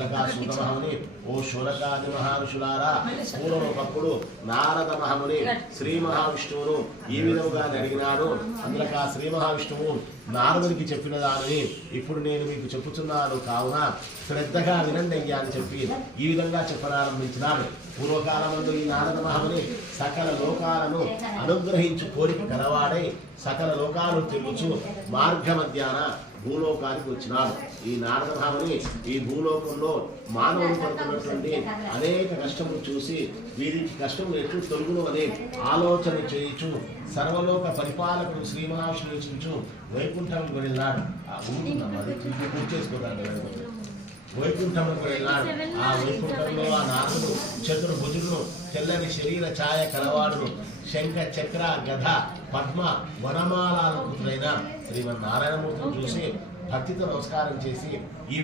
మహాముని ఓ శునకాది మహారుషులారా పూర్వమొకప్పుడు నారద మహాముని శ్రీ మహావిష్ణువును ఈ విధముగా అడిగినాడు. అందులో ఆ శ్రీ మహావిష్ణువు నారదునికి చెప్పిన దానిని ఇప్పుడు నేను మీకు చెప్పుతున్నాను, కావున శ్రద్ధగా వినండి అయ్యా అని చెప్పి ఈ విధంగా చెప్పనారంభించినాడు. పూర్వకాలమందు ఈ నారద మహాముని సకల లోకాలను అనుగ్రహించు కోరిక కలవాడై సకల లోకాలు తిరుగుచు మార్గ మధ్యాన భూలోకానికి వచ్చినాడు. ఈ నారద మహాముని ఈ భూలోకంలో మానవులు పడుతున్నటువంటి అనేక కష్టములు చూసి వీరికి కష్టములు ఎట్లు తొలుగును అనే ఆలోచన చేయించు సర్వలోక పరిపాలకుడు శ్రీ మహావిష్ణువు వైకుంఠంకి వెళ్ళినాడు. పూర్తి చేసుకోదాన్ని వైకుంఠంకు వెళ్ళాడు. ఆ వైకుంఠంలో ఆ నారదుడు చతుర్భుజుడు తెల్లని శరీర ఛాయ కలవాడు శంఖ చక్ర గధ పద్మ వనమాలను పుత్రుడైన శ్రీమన్నారాయణమూర్తిని చూసి భక్తితో నమస్కారం చేసి ఈ